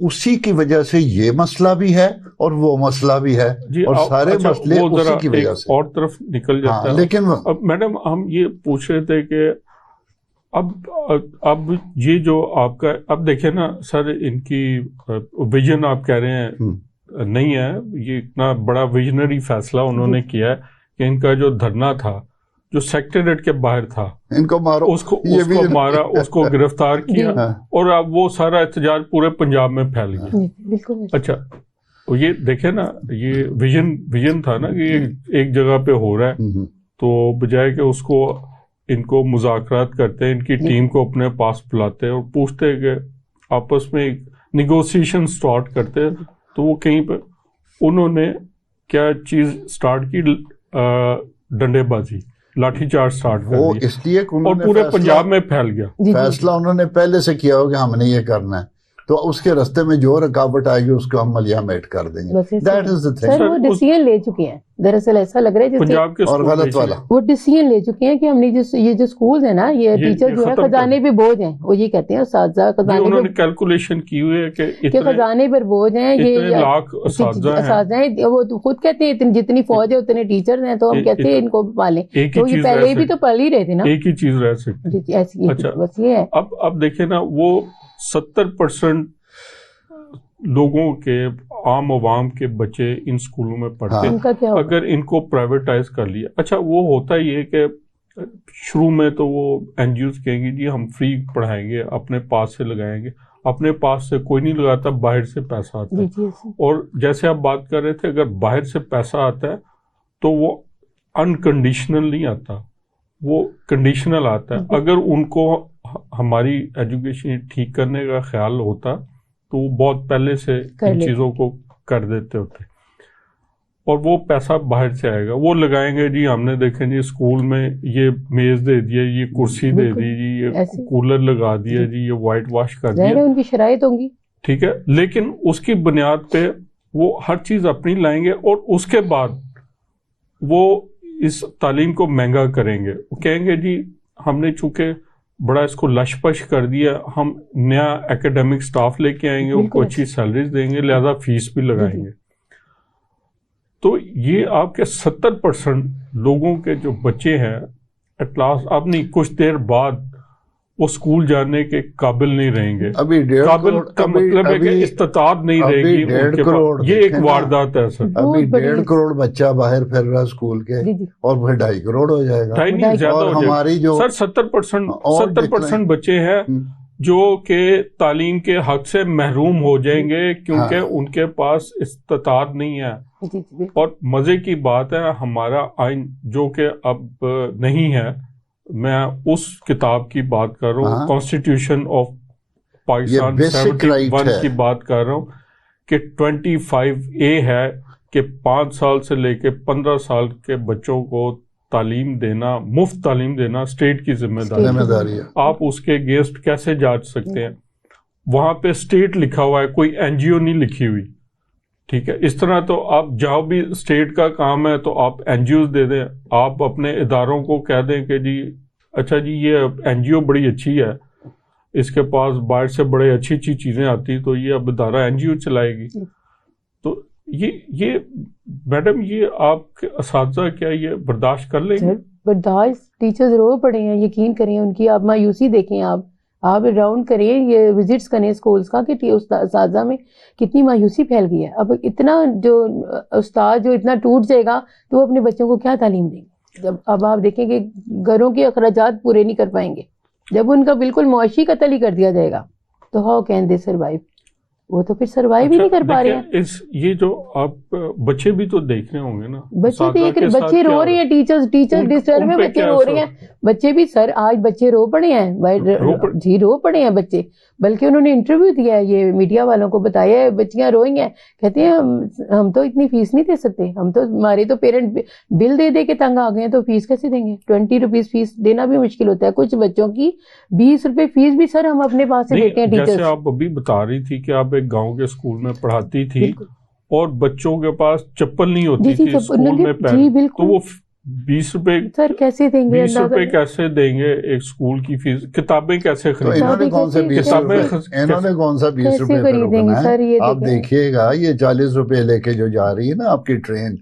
اسی کی وجہ سے یہ مسئلہ بھی ہے اور وہ مسئلہ بھی ہے, اور سارے مسئلے اسی کی وجہ سے اور طرف نکل جاتا ہے. لیکن میڈم ہم یہ پوچھ رہے تھے کہ اب یہ جو آپ کا اب دیکھیں نا سر, ان کی ویژن آپ کہہ رہے ہیں نہیں ہے, یہ اتنا بڑا ویژنری فیصلہ انہوں نے کیا ہے کہ ان کا جو دھرنا تھا جو سیکٹریٹ کے باہر تھا, ان کو مارو, اس کو مارا, اس کو گرفتار کیا, اور اب وہ سارا احتجاج پورے پنجاب میں پھیل گیا. اچھا یہ دیکھیں نا, یہ ویژن تھا نا کہ ایک جگہ پہ ہو رہا ہے, تو بجائے کہ اس کو ان کو مذاکرات کرتے, ان کی ٹیم کو اپنے پاس بلاتے اور پوچھتے کہ آپس میں ایک نیگوسیشن سٹارٹ کرتے, تو وہ کہیں پہ انہوں نے کیا چیز سٹارٹ کی, ڈنڈے بازی, لاٹھی چارج سٹارٹ کر دی, اس لیے اور پورے پنجاب میں پھیل گیا. فیصلہ انہوں نے پہلے سے کیا ہو کہ ہم نے یہ کرنا ہے, تو اس کے راستے میں جو رکاوٹ آئے گی اس کو ہم ملیامت کر دیں گے. That is the sir thing. وہ ڈیسیژن لے چکے ہیں, دراصل ایسا لگ رہا ہے جیسے پنجاب کے اور اسکول غلط والا. وہ ڈیسیژن لے چکے ہیں کہ ہم نے یہ جو اسکول ہے نا, یہ ٹیچر جو ہے ختم خزانے پہ بوجھ ہیں, وہ یہ کہتے ہیں اساتذہ خزانے انہوں نے پہ, کیلکولیشن کی ہوئی ہے کہ خزانے پر بوجھ ہیں, اتنے یہ لاکھ اساتذہ ہیں, وہ تو خود کہتے ہیں جتنی فوج ہے اتنے ٹیچر ہیں, تو ہم کہتے ہیں ان کو پالیں. تو یہ پہلے بھی تو پڑھ ہی رہے تھے نا, ایک ہی چیز رہ سکتی. ایسی بس یہ ہے. اب دیکھیں نا, وہ 70% لوگوں کے عام عوام کے بچے ان اسکولوں میں پڑھتے ہیں. اگر ان کو پرائیویٹائز کر لیا, اچھا وہ ہوتا ہی ہے کہ شروع میں تو وہ این جی اوز کہیں گے جی ہم فری پڑھائیں گے, اپنے پاس سے لگائیں گے. اپنے پاس سے کوئی نہیں لگاتا, باہر سے پیسہ آتا ہے. اور جیسے آپ بات کر رہے تھے, اگر باہر سے پیسہ آتا ہے تو وہ انکنڈیشنل نہیں آتا, وہ کنڈیشنل آتا ہے. اگر ان کو ہماری ایجوکیشن ٹھیک کرنے کا خیال ہوتا تو وہ بہت پہلے سے ان چیزوں کو کر دیتے ہوتے. اور وہ پیسہ باہر سے آئے گا, وہ لگائیں گے جی ہم نے دیکھیں جی اسکول میں یہ میز دے دیا, یہ کرسی دے دی جی, یہ کولر لگا دیا جی, یہ وائٹ واش کر دیا. ان کی شرائط ہوں گی, ٹھیک ہے, لیکن اس کی بنیاد پہ وہ ہر چیز اپنی لائیں گے, اور اس کے بعد وہ اس تعلیم کو مہنگا کریں گے. وہ کہیں گے جی ہم نے چونکہ بڑا اس کو لش پش کر دیا, ہم نیا ایکیڈیمک سٹاف لے کے آئیں گے, ان کو اچھی سیلریز دیں گے, لہذا فیس بھی لگائیں گے. تو یہ آپ کے 70% لوگوں کے جو بچے ہیں ایٹ لاسٹ اب نہیں, کچھ دیر بعد وہ اسکول جانے کے قابل نہیں رہیں گے. ابھی قابل کا مطلب ہے کہ استطاعت نہیں رہے گی ان کے پاس. یہ ایک واردات ہے سر. ابھی 1.5 کروڑ بچہ باہر پھر رہا اسکول کے, اور پھر 2.5 کروڑ ہو جائے گا. نہیں زیادہ ہو ہماری جو سر 70% بچے ہیں جو کہ تعلیم کے حق سے محروم ہو جائیں گے کیونکہ ان کے پاس استطاعت نہیں ہے. اور مزے کی بات ہے, ہمارا آئین جو کہ اب نہیں ہے, میں اس کتاب کی بات کر رہا ہوں, کانسٹیٹیوشن آف پاکستان 71 کی بات کر رہا ہوں, کہ 25A ہے کہ 5 سال سے لے کے 15 سال کے بچوں کو تعلیم دینا, مفت تعلیم دینا اسٹیٹ کی ذمہ داری ہے. آپ اس کے اگینسٹ کیسے جانچ سکتے ہیں؟ وہاں پہ اسٹیٹ لکھا ہوا ہے, کوئی این جی او نہیں لکھی ہوئی. ٹھیک ہے, اس طرح تو آپ جاؤ بھی اسٹیٹ کا کام ہے تو آپ این جی اوز دے دیں, آپ اپنے اداروں کو کہہ دیں کہ جی اچھا جی یہ این جی او بڑی اچھی ہے, اس کے پاس باہر سے بڑے اچھی اچھی چیزیں آتی, تو یہ اب ادارہ این جی او چلائے گی. تو یہ میڈم یہ آپ کے اساتذہ کیا یہ برداشت کر لیں گے؟ برداشت ٹیچرز رو پڑے ہیں, یقین کریں ان کی. آپ مایوسی دیکھیں, آپ راؤنڈ کریں, یہ وزٹس کریں اسکولز کا کہ اساتذہ میں کتنی مایوسی پھیل گئی ہے. اب اتنا جو استاد جو اتنا ٹوٹ جائے گا تو وہ اپنے بچوں کو کیا تعلیم دیں گے؟ اب آپ دیکھیں کہ گھروں کے اخراجات پورے نہیں کر پائیں گے. جب ان کا بالکل معاشی قتل ہی کر دیا جائے گا تو ہاؤ کین دے سروائیو؟ وہ تو پھر سروائیو ہی نہیں کر پا رہے ہیں. یہ جو آپ بچے بھی تو دیکھ رہے ہوں گے نا, بچے دیکھ رہے, بچے رو رہے ہیں, ٹیچر ڈسٹرب میں بچے رو رہے ہیں. بچے بھی سر آج بچے رو پڑے ہیں جی, رو پڑے ہیں بچے. بلکہ انہوں نے انٹرویو دیا ہے, یہ میڈیا والوں کو بتایا ہے, بچیاں روئی ہیں, کہتے ہیں ہم تو اتنی فیس نہیں دے سکتے, ہم تو ہمارے تو پیرنٹ بل دے دے کے تنگ آ گئے ہیں, تو فیس کیسے دیں گے؟ 20 روپیز فیس دینا بھی مشکل ہوتا ہے. کچھ بچوں کی 20 روپے فیس بھی سر ہم اپنے پاس سے دیتے ہیں ٹیچر. جیسے آپ ابھی بتا رہی تھی کہ آپ ایک گاؤں کے اسکول میں پڑھاتی تھی اور بچوں کے پاس چپل نہیں ہوتی تھی اسکول میں پہن, تو وہ 20 روپے سر کیسے دیں گے؟ 20 روپے کیسے دیں گے ایک اسکول کی فیس؟ کتابیں کیسے خریدیں گے؟ انہوں نے کون سا 20 روپے پہ روکنا ہے؟ آپ دیکھیے گا یہ 40 روپے لے کے جو جا رہی ہے نا آپ کی ٹرین,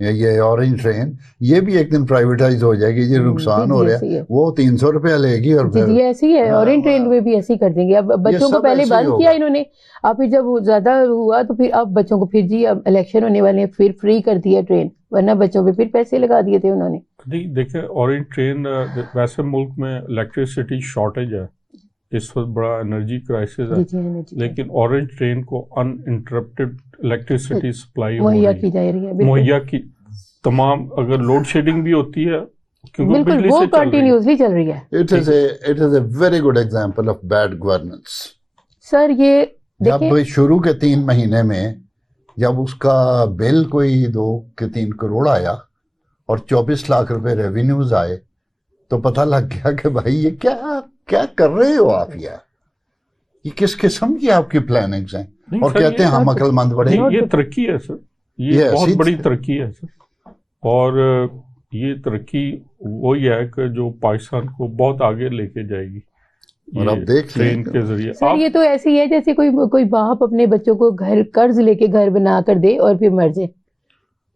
یہ اورنج ٹرین, یہ بھی ایک دن پرائیویٹائز ہو جائے گی, یہ نقصان ہو رہا ہے. وہ 300 روپیہ لے گی اور پھر ایسی ہے اورنج ٹرین میں بھی ایسی کر دیں گے. اب بچوں کو پہلے بند کیا انہوں نے, اب پھر جب زیادہ ہوا تو پھر اب بچوں کو پھر جی اب الیکشن ہونے والے ہیں پھر فری کر دیا ٹرین, ورنہ بچوں پہ پھر پیسے لگا دیے تھے انہوں نے. نہیں دیکھیں, اورنج ٹرین ویسے ملک میں الیکٹریسٹی شارٹیج ہے, اس وقت بڑا انرجی کرائسس ہے, لیکن اورنج ٹرین کو ان انٹرپٹیڈ الیکٹریسٹی سپلائی مہیا کی جا رہی ہے, مہیا کی تمام, اگر لوڈ شیڈنگ بھی ہوتی ہے بالکل وہ کنٹینیوسلی چل رہی ہے. It is a very good example of bad governance. سر یہ جب شروع کے 3 مہینے میں جب اس کا بل کوئی 2-3 کروڑ آیا اور 24 لاکھ روپے ریونیوز آئے تو پتہ لگ گیا کہ بھائی یہ کیا کر رہے ہو آپ, یہ کس قسم کی آپ کی پلاننگز ہیں؟ نہیں اور سر، کہتے ہیں ہم عقل مند بڑے. یہ ترقی ہے سر، یہ بہت بڑی ترقی ہے سر. اور یہ ترقی وہی ہے کہ جو پاکستان کو بہت آگے لے کے جائے گی. اور آپ دیکھ لیں ٹرین کے ذریعے سر یہ تو ایسی ہے جیسے کوئی باپ اپنے بچوں کو قرض لے کے گھر بنا کر دے اور پھر مر جائے.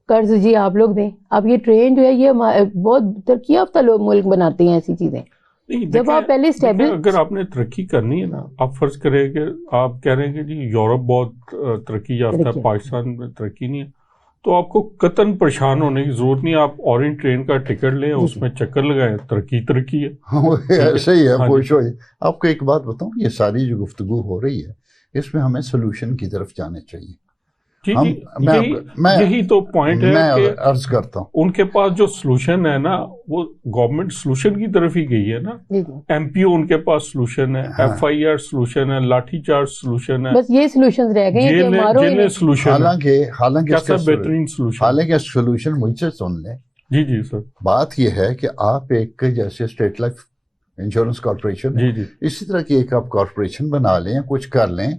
قرض جی آپ لوگ دیں. اب یہ ٹرین جو ہے یہ بہت ترقی یافتہ لوگ ملک بناتے ہیں ایسی چیزیں. جب آپ پہلے اگر آپ نے ترقی کرنی ہے نا، آپ فرض کریں کہ آپ کہہ رہے ہیں کہ جی یورپ بہت ترقی یافتہ ہے، پاکستان میں ترقی نہیں ہے، تو آپ کو قطعاً پریشان ہونے کی ضرورت نہیں. آپ اورینٹ ٹرین کا ٹکٹ لیں، اس میں چکر لگائیں، ترقی ہے. ایسے ہی ہے. خوش ہوئے. آپ کو ایک بات بتاؤں، یہ ساری جو گفتگو ہو رہی ہے اس میں ہمیں سولوشن کی طرف جانے چاہیے. جی یہی تو پوائنٹ ہے کہ عرض کرتا ہوں ان کے پاس جو سولوشن ہے نا، وہ گورنمنٹ سولوشن کی طرف ہی گئی ہے نا. ایم پی او ان کے پاس سولوشن ہے، ایف آئی آر سولوشن ہے، لاٹھی چارج سولوشن ہے، بس یہ سولوشن رہ گئے ہیں کہ مارو انہیں. حالانکہ کیسا بہترین سولوشن. حالانکہ سولوشن مجھ سے سن لیں. جی سر. بات یہ ہے کہ آپ ایک جیسے اسٹیٹ لائف انشورنس کارپوریشن، جی اسی طرح کی ایک آپ کارپوریشن بنا لیں، کچھ کر لیں،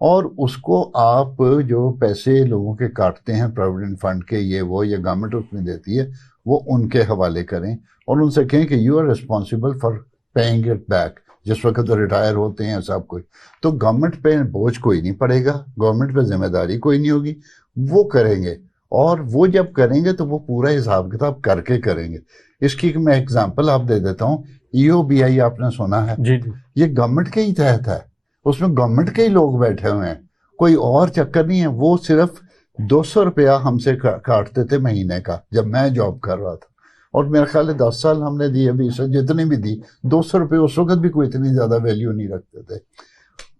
اور اس کو آپ جو پیسے لوگوں کے کاٹتے ہیں پروویڈنٹ فنڈ کے، یہ وہ یا گورنمنٹ اس میں دیتی ہے، وہ ان کے حوالے کریں اور ان سے کہیں کہ you are responsible for paying it back. جس وقت ریٹائر ہوتے ہیں سب کچھ، تو گورنمنٹ پہ بوجھ کوئی نہیں پڑے گا، گورنمنٹ پہ ذمہ داری کوئی نہیں ہوگی، وہ کریں گے. اور وہ جب کریں گے تو وہ پورا حساب کتاب کر کے کریں گے. اس کی میں ایگزامپل آپ دے دیتا ہوں. ای او بی آئی آپ نے سنا ہے، جی یہ گورنمنٹ کے ہی تحت ہے. اس میں گورنمنٹ کے ہی لوگ بیٹھے ہوئے ہیں، کوئی اور چکر نہیں ہے. وہ صرف 200 روپیہ ہم سے کاٹتے تھے مہینے کا جب میں جاب کر رہا تھا، اور میرا خیال ہے 10 سال ہم نے دی، ابھی جتنی بھی دی 200 روپے. اس وقت بھی کوئی اتنی زیادہ ویلیو نہیں رکھتے تھے.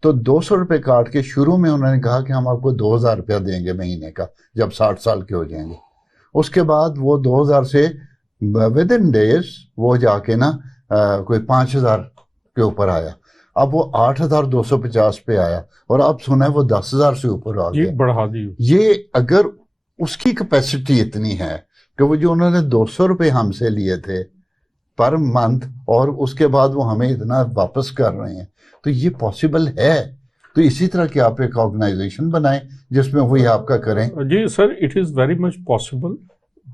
تو 200 روپے کاٹ کے شروع میں انہوں نے کہا کہ ہم آپ کو 2000 روپیہ دیں گے مہینے کا جب 60 سال کے ہو جائیں گے. اس کے بعد وہ 2000 سے ود ان ڈیز وہ جا کے نا کوئی 5000 کے اوپر آیا. اب وہ 8250 پہ آیا، اور اب سنا ہے وہ 10,000 سے اوپر آ گیا. بڑھا دی. یہ اگر اس کی کیپیسٹی اتنی ہے کہ وہ جو انہوں نے 200 روپے ہم سے لیے تھے پر منتھ، اور اس کے بعد وہ ہمیں اتنا واپس کر رہے ہیں، تو یہ پاسبل ہے. تو اسی طرح کی آپ ایک آرگنائزیشن بنائیں جس میں وہی آپ کا کریں. جی sir, it is very much possible,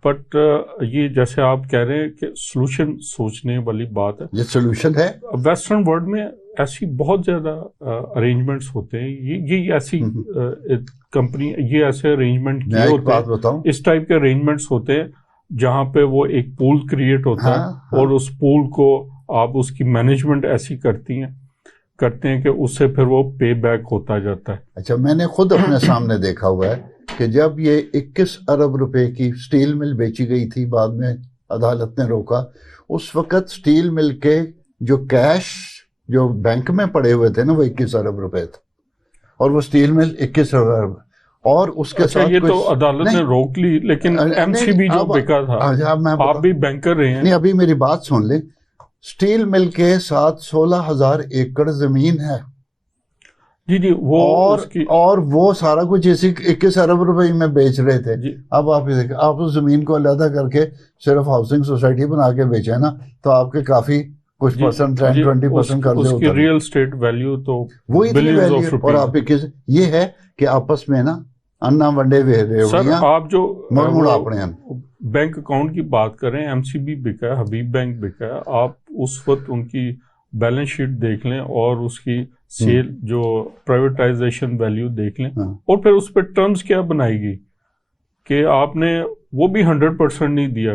but یہ جیسے آپ کہہ رہے ہیں کہ سولوشن سوچنے والی بات ہے. یہ سولوشن ہے. ویسٹرن ورلڈ میں ایسی بہت زیادہ ارینجمنٹس ہوتے ہیں. یہ ایسی کمپنی، یہ ایسے ارینجمنٹ کیے ہوتے ہیں، اس ٹائپ کے ارینجمنٹس ہوتے ہیں جہاں پہ وہ ایک پول کریٹ ہوتا ہے، اور اس پول کو آپ اس کی مینجمنٹ ایسی کرتے ہیں کہ اس سے پھر وہ پے بیک ہوتا جاتا ہے. اچھا، میں نے خود اپنے سامنے دیکھا ہوا ہے کہ جب یہ 21 ارب روپے کی سٹیل مل بیچی گئی تھی، بعد میں عدالت نے روکا، اس وقت سٹیل مل کے جو کیش جو بینک میں پڑے ہوئے تھے نا، وہ 21 ارب روپے تھے، اور وہ سٹیل مل 21 ارب. اور اس کے ساتھ یہ تو عدالت نے روک لی، لیکن ایم سی بی جو بکا تھا، آپ بھی بینکر رہے ہیں. نہیں، ابھی میری بات سن لیں. سٹیل مل کے ساتھ 16,000 ایکڑ زمین ہے. جی وہ اور وہ سارا کچھ اسی 21 ارب روپے میں بیچ رہے تھے. اب آپ اس زمین کو علیحدہ کر کے صرف ہاؤسنگ سوسائٹی بنا کے بیچے نا، تو آپ کے کافی کچھ پرسنٹ 10-20% قرضے ہوتے ہیں. ریئل اسٹیٹ ویلیو تو وہی ویلیو. اور آپ یہ ہے کہ آپس میں نا انا ونڈے سر، آپ جو اپنے بینک اکاؤنٹ کی بات کریں، ایم سی بی بکا ہے، حبیب بینک بکا ہے، آپ اس وقت ان کی بیلنس شیٹ دیکھ لیں اور اس کی سیل جو پرائیویٹائزیشن ویلیو دیکھ لیں، اور پھر اس پہ ٹرمز کیا بنائی گئی کہ آپ نے وہ بھی 100% نہیں دیا،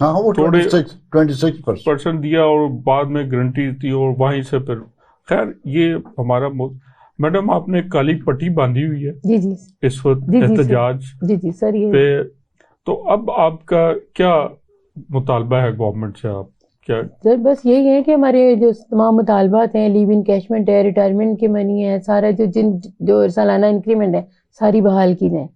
وہ 26% دیا، اور بعد میں گارنٹی تھی، اور وہیں سے پھر خیر یہ ہمارا میڈم آپ نے کالی پٹی باندھی ہوئی ہے جی اس وقت احتجاج پہ، تو اب آپ کا کیا مطالبہ ہے گورنمنٹ سے؟ آپ کیا سر؟ بس یہی ہے کہ ہمارے جو تمام مطالبات ہیں، لیو انکیشمنٹ ہے، ریٹائرمنٹ کی منی ہے، سارا جو سالانہ انکریمنٹ ہے ساری بحال کی جائیں،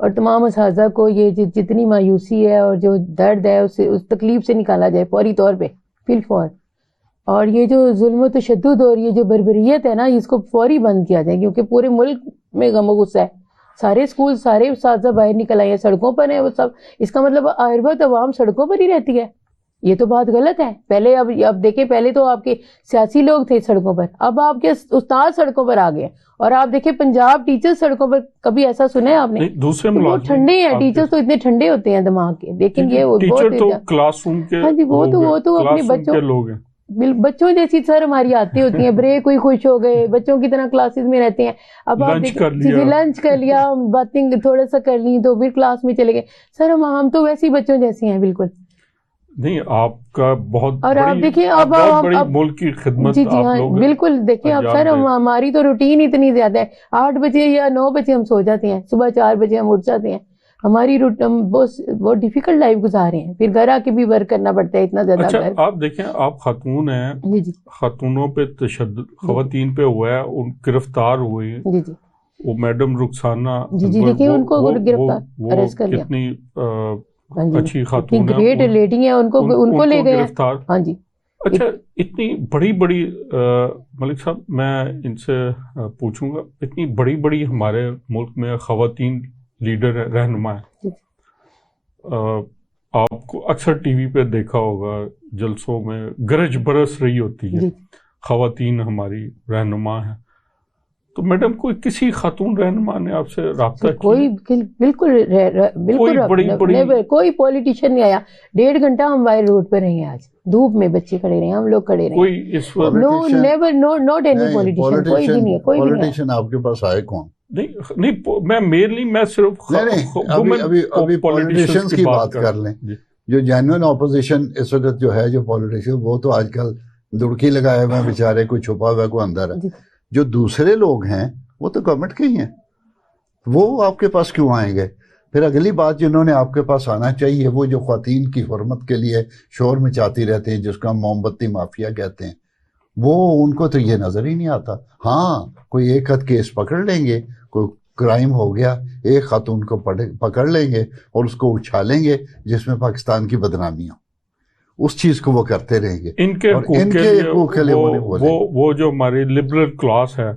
اور تمام اساتذہ کو یہ جتنی مایوسی ہے اور جو درد ہے اس تکلیف سے نکالا جائے فوری طور پہ، فی الفور. اور یہ جو ظلم و تشدد اور یہ جو بربریت ہے نا، اس کو فوری بند کیا جائے، کیونکہ پورے ملک میں غم و غصہ ہے. سارے اسکول، سارے اساتذہ باہر نکل آئے ہیں، سڑکوں پر ہیں وہ سب. اس کا مطلب ہر وقت عوام سڑکوں پر ہی رہتی ہے. یہ تو بات غلط ہے. پہلے اب دیکھیں پہلے تو آپ کے سیاسی لوگ تھے سڑکوں پر, اب آپ کے استاد سڑکوں پر آ گئے. اور آپ دیکھیں پنجاب ٹیچر سڑکوں پر, کبھی ایسا سنا ہے آپ نے؟ دوسرے وہ ٹھنڈے ہیں ٹیچر تو, اتنے ٹھنڈے ہوتے ہیں دماغ کے. لیکن یہ ٹیچر تو کلاس روم کے, ہاں جی وہ تو اپنے بچوں لوگ ہیں, بچوں جیسی سر ہماری آتی ہوتی ہیں, بریک ہوئی خوش ہو گئے, بچوں کی طرح کلاسز میں رہتے ہیں. اب آپ لنچ کر لیا, باتیں تھوڑا سا کر لی تو پھر کلاس میں چلے گئے. سر ہم تو ویسے ہی بچوں جیسے ہیں بالکل. نہیں آپ کا بہت, اور آپ دیکھیں اب بڑی ملک کی خدمت. جی ہاں بالکل. دیکھیں اب سر ہماری تو روٹین اتنی زیادہ ہے, 8 بجے یا 9 بجے ہم سو جاتے ہیں, صبح 4 بجے ہم اٹھ جاتے ہیں. ہماری بہت ڈیفیکلٹ لائف گزارے ہیں, پھر گھر آ کے بھی ورک کرنا پڑتا ہے اتنا زیادہ. اچھا آپ دیکھیں, آپ خاتون ہیں, خاتونوں پہ تشدد خواتین پہ ہوا ہے, ان گرفتار ہوئی ہیں. جی جی وہ میڈم رخسانہ, جی دیکھیں ان کو گرفتار اریسٹ کر لیا. کتنی اچھی خاتون ہے, گریٹ لیڈی ہے, ان کو لے گئے گرفتار. ہاں جی. اچھا اتنی بڑی ملک صاحب میں ان سے پوچھوں گا, اتنی بڑی ہمارے ملک میں خواتین لیڈر رہنما ہے, آپ کو اکثر ٹی وی پہ دیکھا ہوگا جلسوں میں گرج برس رہی ہوتی ہے, خواتین ہماری رہنما ہیں. تو میڈم کوئی کسی خاتون رہنما نے آپ سے رابطہ کیا؟ کوئی بالکل کوئی پولیٹیشین نہیں آیا. 1.5 گھنٹہ ہم وائر روڈ پہ رہے ہیں, آج دھوپ میں بچے کھڑے رہے ہیں, ہم لوگ کھڑے رہے ہیں. ناٹ اینی پولیٹیشین, کوئی بھی نہیں ہے. کوئی پولیٹیشین آپ کے پاس آئے کون؟ نہیں میں صرف ابھی پولیٹیشنز کی بات کر لیں. جو جینوئن اپوزیشن اس وقت جو ہے, جو پولیٹیشین, وہ تو آج کل دڑکی لگائے ہوئے ہیں بیچارے, کوئی چھپا ہوا ہے کوئی اندر ہے. جو دوسرے لوگ ہیں وہ تو گورنمنٹ کے ہی ہیں, وہ آپ کے پاس کیوں آئیں گے؟ پھر اگلی بات جنہوں نے آپ کے پاس آنا چاہیے, وہ جو خواتین کی حرمت کے لیے شور مچاتی رہتے ہیں, جس کا موم بتی مافیا کہتے ہیں, وہ ان کو تو یہ نظر ہی نہیں آتا. ہاں کوئی ایک حد کیس پکڑ لیں گے, کوئی کرائم ہو گیا, ایک خاتون کو پکڑ لیں گے اور اس کو اچھالیں گے جس میں پاکستان کی بدنامی ہو, اس چیز کو وہ کرتے رہیں گے. ان کے حقوق کے لیے وہ جو ہماری لبرل کلاس ہے,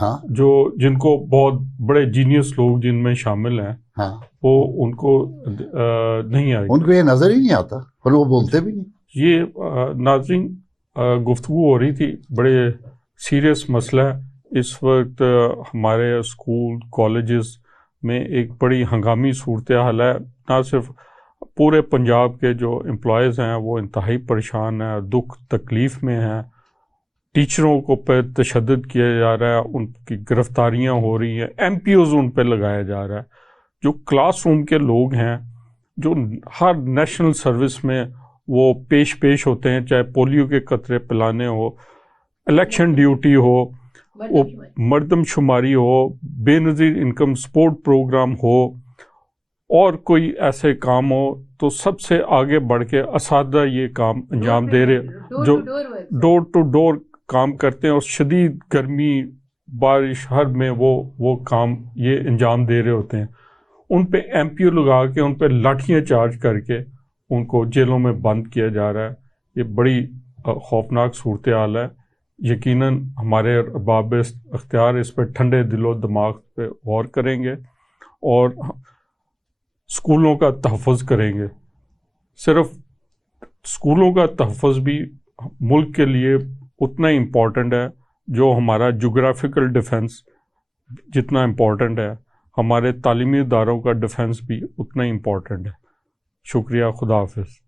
ہاں, جو جن کو بہت بڑے جینیس لوگ جن میں شامل ہیں, ہاں, وہ ان کو نہیں آئے, ان کو یہ نظر ہی نہیں آتا اور وہ بولتے بھی نہیں. یہ ناظرین گفتگو ہو رہی تھی, بڑے سیریس مسئلہ ہے اس وقت ہمارے اسکول کالجز میں, ایک بڑی ہنگامی صورتحال ہے. نہ صرف پورے پنجاب کے جو امپلائیز ہیں وہ انتہائی پریشان ہیں, دکھ تکلیف میں ہیں, ٹیچروں کو پہ تشدد کیا جا رہا ہے, ان کی گرفتاریاں ہو رہی ہیں, ایم پی اوز ان پہ لگایا جا رہا ہے. جو کلاس روم کے لوگ ہیں, جو ہر نیشنل سروس میں وہ پیش ہوتے ہیں, چاہے پولیو کے قطرے پلانے ہو, الیکشن ڈیوٹی ہو, مردم شماری ہو, بے نظیر انکم سپورٹ پروگرام ہو, اور کوئی ایسے کام ہو, تو سب سے آگے بڑھ کے اساتذہ یہ کام انجام دے رہے, جو ڈور ٹو ڈور کام کرتے ہیں, اور شدید گرمی بارش ہر میں وہ کام یہ انجام دے رہے ہوتے ہیں. ان پہ ایم پی او لگا کے, ان پہ لاٹھیاں چارج کر کے ان کو جیلوں میں بند کیا جا رہا ہے. یہ بڑی خوفناک صورتحال ہے. یقیناً ہمارے ارباب اختیار اس پہ ٹھنڈے دل و دماغ پہ غور کریں گے اور اسکولوں کا تحفظ کریں گے. صرف اسکولوں کا تحفظ بھی ملک کے لیے اتنا ہی امپورٹنٹ ہے جو ہمارا جغرافیکل ڈیفنس جتنا امپورٹنٹ ہے, ہمارے تعلیمی اداروں کا ڈیفنس بھی اتنا ہی امپورٹنٹ ہے. شکریہ, خدا حافظ.